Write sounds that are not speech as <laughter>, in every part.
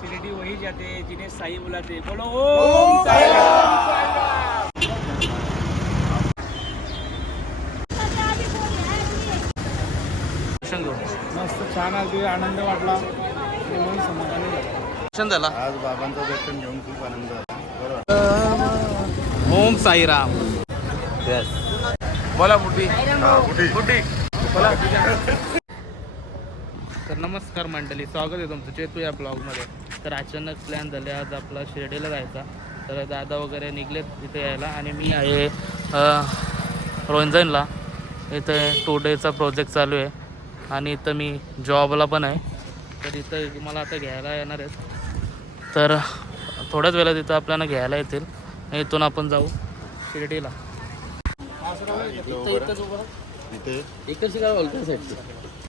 शिरडी वही जाते जिन्हें साई बुलाते। बोलो ओम घेऊन मस्त छान अगदी आनंद वाटला. मन समाधानी झालं. दर्शन झाला. आज बाबांचं दर्शन घेऊन खूप आनंद झाला. बरोबर? ओम साईराम. बोला मुठी मुठी बोला. <laughs> तर नमस्कार मंडळी स्वागत आहे तुमचं चेतू या ब्लॉगमध्ये तर अचानक प्लॅन झाले. आज आपला शिर्डीला जायचा. तर दादा वगैरे निघलेत इथे यायला आणि मी आहे रोहिंजनला रोंजनला इथे टू डेचा प्रोजेक्ट चालू आहे. आणि इथं मी जॉबला पण आहे. तर इथं मला आता घ्यायला येणार आहेत. तर थोड्याच वेळात इथं आपल्याला घ्यायला येतील. आणि इथून आपण जाऊ शिर्डीला.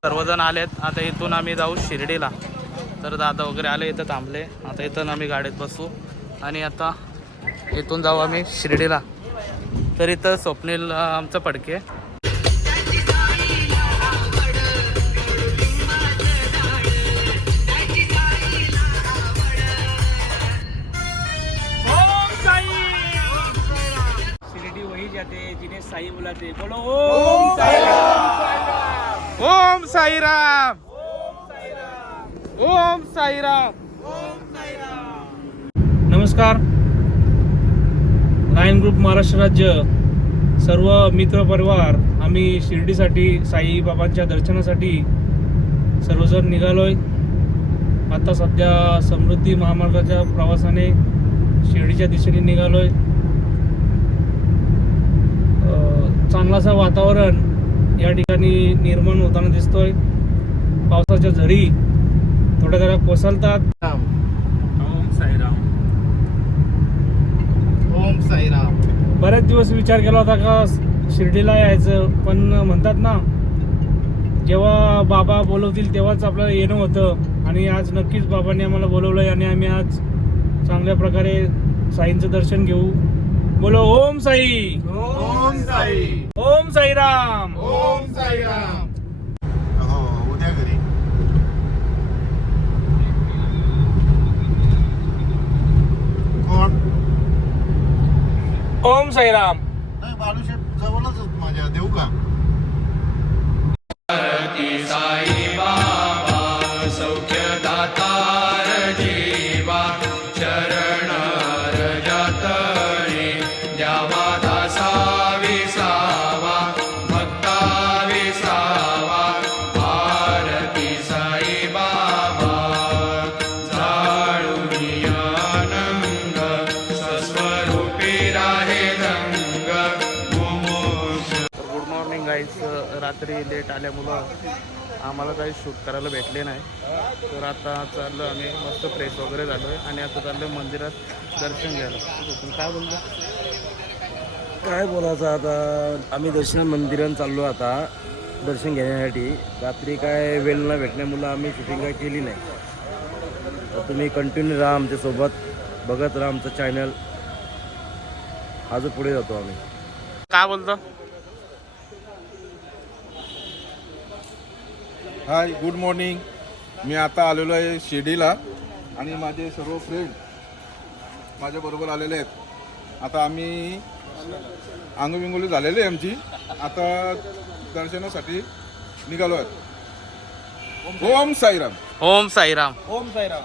सर्वजण आलेत. आता इथून आम्ही जाऊ शिर्डीला. तर दादा वगैरे आले इथं थांबले. आता इथून आम्ही गाडीत बसू. आणि आता इथून जाऊ आम्ही शिर्डीला. तर इथं स्वप्नील आमचं पडके. ओम साई! शिरडी वही जाते जिन्हें साई बुलाते. बोलो ओम ओम साईराम! ओम साईराम. नमस्कार. लायन ग्रुप महाराष्ट्र राज्य सर्व मित्र परिवार आम्ही शिर्डीसाठी साईबाबांच्या दर्शनासाठी सर्वजण निघालोय. आता सध्या समृद्धी महामार्गाच्या प्रवासाने शिर्डीच्या दिशेने निघालोय. आहे चांगलासा वातावरण या ठिकाणी निर्माण होताना दिसतोय. पावसाच्या झरी थोड्या जरा कोसळतात. ओम साईराम ओम साईराम बरेच दिवस विचार केला होता का शिर्डीला यायचं पण म्हणतात ना जेव्हा बाबा बोलवतील तेव्हाच आपल्याला येणं होतं. आणि आज नक्कीच बाबांनी आम्हाला बोलवलंय आणि आम्ही आज चांगल्या प्रकारे साईंचं दर्शन घेऊ. बोलो ओम साई. ओम साई. ओम साईराम ओम साईराम हो उद्या घरी कोण ओम साईराम नाही बालूशेठ जवळच माझ्या देऊ का? तर रात्री लेट आल्यामुळं आम्हाला काही शूट करायला भेटले नाही. तर आता चाललो आम्ही मस्त फ्रेश वगैरे झालो आहे आणि आता चाललो मंदिरात दर्शन घ्यायला. तुम्ही काय बोलता काय बोलायचं आता? आम्ही दर्शन मंदिरात चाललो आता दर्शन घेण्यासाठी. रात्री काय वेळ न भेटल्यामुळं आम्ही शूटिंग काय केली नाही. तर तुम्ही कंटिन्यू राहा आमच्यासोबत बघत राहा आमचं चॅनल अजून पुढे जातो आम्ही. काय बोलतो? हाय गुड मॉर्निंग मी आता आलेलो आहे शिर्डीला आणि माझे सर्व फ्रेंड माझ्याबरोबर आलेले आहेत. आता आम्ही आंगविंगोली झालेली आहे आमची. आता दर्शनासाठी निघालो आहेत ओम साईराम. ओम साईराम. ओम साईराम.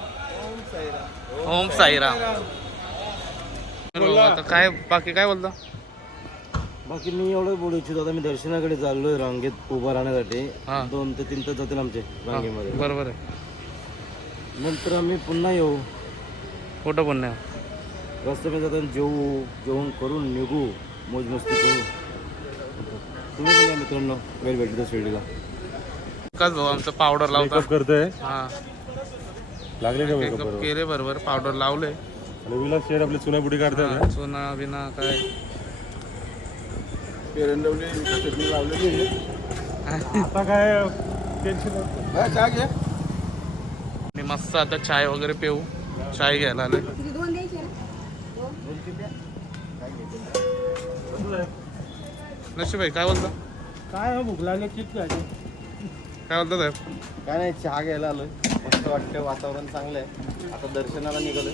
ओम साईराम. आता काय बाकी काय बोलतो? बाकी मी एवढं बोलू इच्छितो. आता मी दर्शनाकडे चाललोय रांगेत उभा राहण्यासाठी. हां. दोन ते तीन तास जातील आमचे रांगेमध्ये. बरोबर आहे. नंतर आम्ही पुन्हा येऊ. कुठं पण नाही. रस्त्यामध्ये जाताना जेवू जेवण करून निघू मोज मस्ती करू. तुम्ही पण या मित्रांनो वेळ भेटतो शिर्डीला. काच भाऊ आमचं पावडर लावता करतोय? हा. लागले का मेकअप केले बरोबर पावडर लावले. रवीला शेअर आपली चुना बुडी काढतात सोना बिना काय? चटणी लावलेली आता काय टेन्शन चहा घे. आणि मस्त आता चाय वगैरे पिऊ. चाय घ्यायला आलोय. नशीब भाई काय बोलता? काय हो, भूक लागली चित काय काय बोलता साहेब? काय नाही चहा घ्यायला आलोय. मस्त वाटतं वातावरण चांगलं आहे आता दर्शनाला निघालो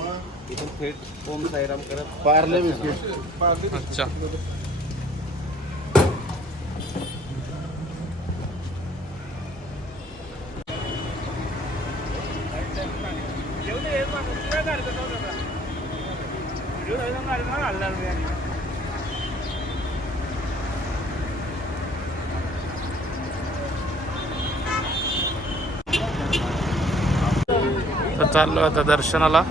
इथून थेट ओम साईराम करत पार्ले बिस्किट. अच्छा तर चाललो आता दर्शनाला.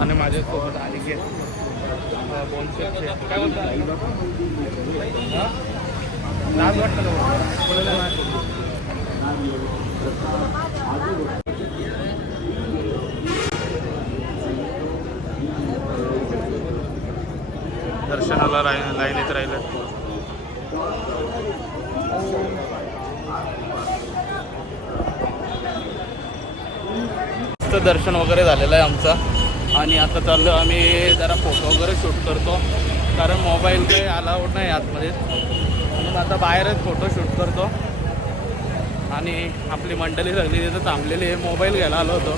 आणि माझ्यासोबत आली की बोनशेटचे काय बोलता लाज वाटतं दर्शनाला राय लाईनीत राहिलं. मस्त दर्शन वगैरे झालेलं आहे आमचं. आणि आता चाललो आम्ही जरा फोटो वगैरे शूट करतो. कारण मोबाईल काही अलाउड नाही आतमध्ये. आता बाहेरच फोटो शूट करतो. आणि आपली मंडळी सगळी तिथं थांबलेली आहे. मोबाईल घ्यायला आलो होतो.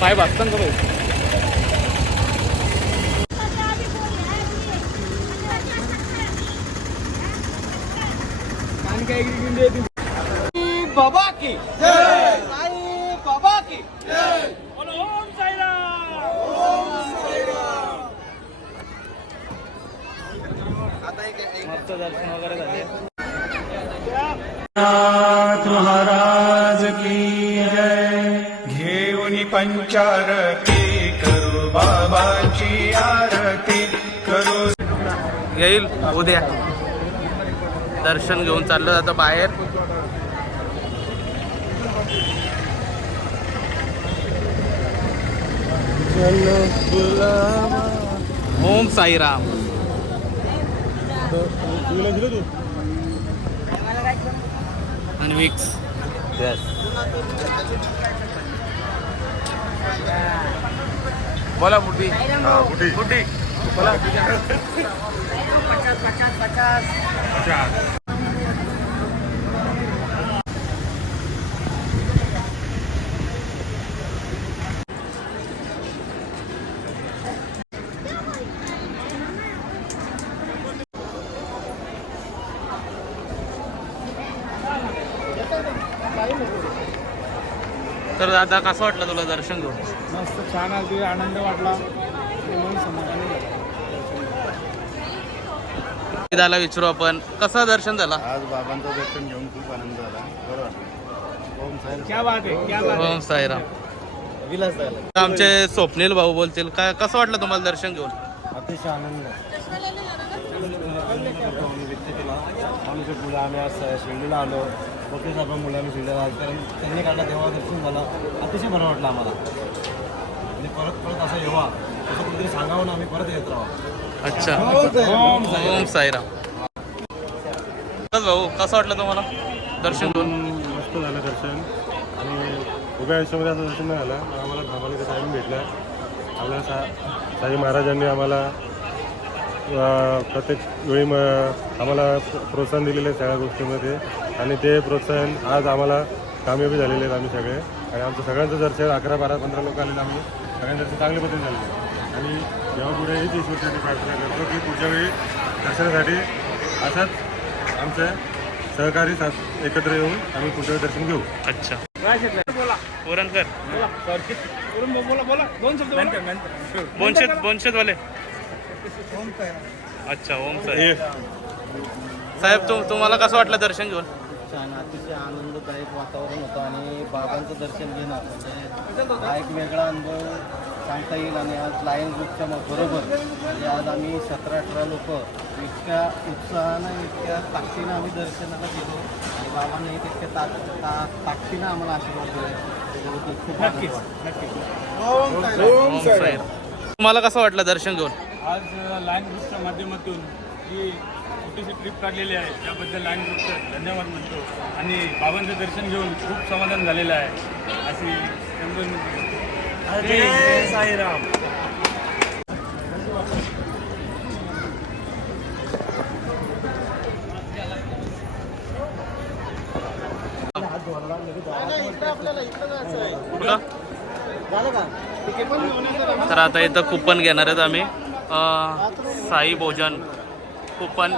पाय भाजतं का भाऊ? बाबा की साई बाबा की मस्त दर्शन वगैरे झाले. महाराज की जय घेऊन पंचारती करू बाबाची आरती करू येईल उद्या. दर्शन घेऊन चाललो आता बाहेर. ओम साईराम. आणि विक्स बोला बुड्डी बुड्डी बोला. तर दादा कसं वाटलं तुला दर्शन घेऊन? मस्त छान अगदी आनंद वाटला. आणि मन समाधानी झालं. दादाला विचारू आपण कसं दर्शन झाला? आज बाबांचं दर्शन घेऊन खूप आनंद झाला. बरं वाटलं. ओम साई क्या बात आहे क्या बात ओम साईराम. विलास झाला आमचे स्वप्नील भाऊ बोलतील काय कसं वाटलं तुम्हाला दर्शन घेऊन? अतिशय आनंद. आम्ही आज शिर्डीला आलो. मोठे साहेब मुलं आम्ही शिर्डीला आलो कारण त्यांनी काढला तेव्हा दर्शन झालं. अतिशय बरं वाटलं आम्हाला. आणि परत परत असं येवा. असं कुठेतरी सांगावं ना आम्ही परत येत राहू अच्छा. ओम साईराम. भाऊ कसं वाटलं तुम्हाला दर्शन मस्त झालं दर्शन. आणि उभ्या आयुष्यामध्ये असं दर्शन नाही झालं. पण आम्हाला थांबायला टाईम भेटला. आपल्या सा साई महाराजांनी आम्हाला प्रत्येक वेळी म आम्हाला प्रो- प्रोत्साहन दिलेलं आहे सगळ्या गोष्टीमध्ये. आणि ते प्रोत्साहन आज आम्हाला कामयाबी झालेले आहेत आम्ही सगळे. आणि आमचं सगळ्यांचं दर्शन अकरा बारा पंधरा लोक आलेले आम्ही सगळ्यांचं पद्धतीने झालेलं आहे. आणि जेव्हा पुढे हीच ईश्वरसाठी प्रार्थना करतो की पुढच्या वेळी दर्शनासाठी असंच आमचे सहकारी साथ एकत्र येऊन आम्ही पुढचं दर्शन घेऊ. अच्छा. पुरणकर. बोनशेत अच्छा ओम साहेब साहेब तुम तुम्हाला कसं वाटलं दर्शन घेऊन? छान अतिशय आनंददायक वातावरण होतं आणि बाबांचं दर्शन घेणं. म्हणजे हा एक वेगळा अनुभव सांगता येईल आणि आज लायन ग्रुपच्या मग बरोबर. म्हणजे आज आम्ही सतरा अठरा लोक इतक्या उत्साहानं इतक्या ताकदीनं आम्ही दर्शनाला गेलो. आणि बाबांनी तितक्या ता ता ताकदीनं आम्हाला आशीर्वाद दिला त्याच्याबद्दल खूप नक्कीच. नक्कीच. तुम्हाला कसं वाटलं दर्शन घेऊन? आज लाईन ग्रुपच्या माध्यमातून जी छोटीशी ट्रिप काढलेली आहे. त्याबद्दल लहान ग्रुपचं धन्यवाद म्हणतो. आणि बाबांचं दर्शन घेऊन खूप समाधान झालेलं आहे. अशी समजून साईराम. तर आता इथं कुपन घेणार आहेत आम्ही. साई भोजन. कुपन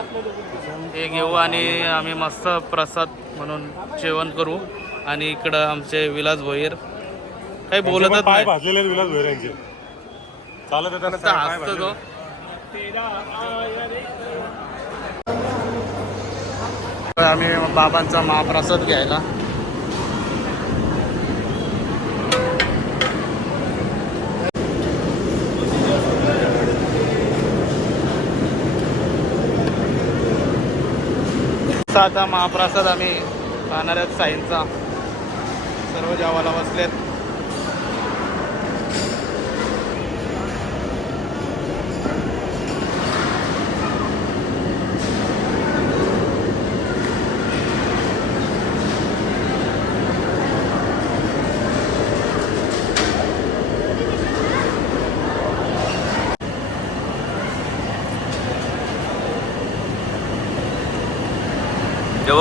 हे घेऊ आणि आम्ही मस्त प्रसाद म्हणून जेवण करू. आणि इकडं आमचे विलास भोईर. काही बोलतच नाही. भाजलेले आहेत विलास भोयर यांचे. चालत येताना फक्त पाय हसतो भाजलेले. तो. तर आम्ही बाबांचा महाप्रसाद घ्यायला. आता महाप्रसाद आम्ही पाहणार आहेत. साईंचा. सर्व जेवायला बसलेत.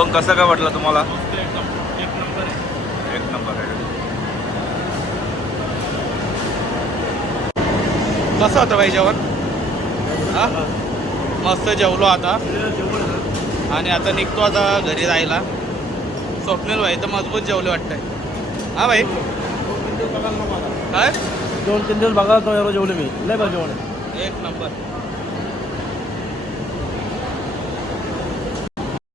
जेवण कसं काय वाटलं तुम्हाला? एक नंबर आहे. एक नंबर आहे. कसं होतं भाई जेवण? हा? मस्त जेवलो आता. आणि आता निघतो आता घरी जायला. स्वप्नील भाई तर मजबूत जेवले वाटतंय. हा भाई? काय दोन तीन दिवस बघा तो जेवले मी. लय जेवण एक नंबर.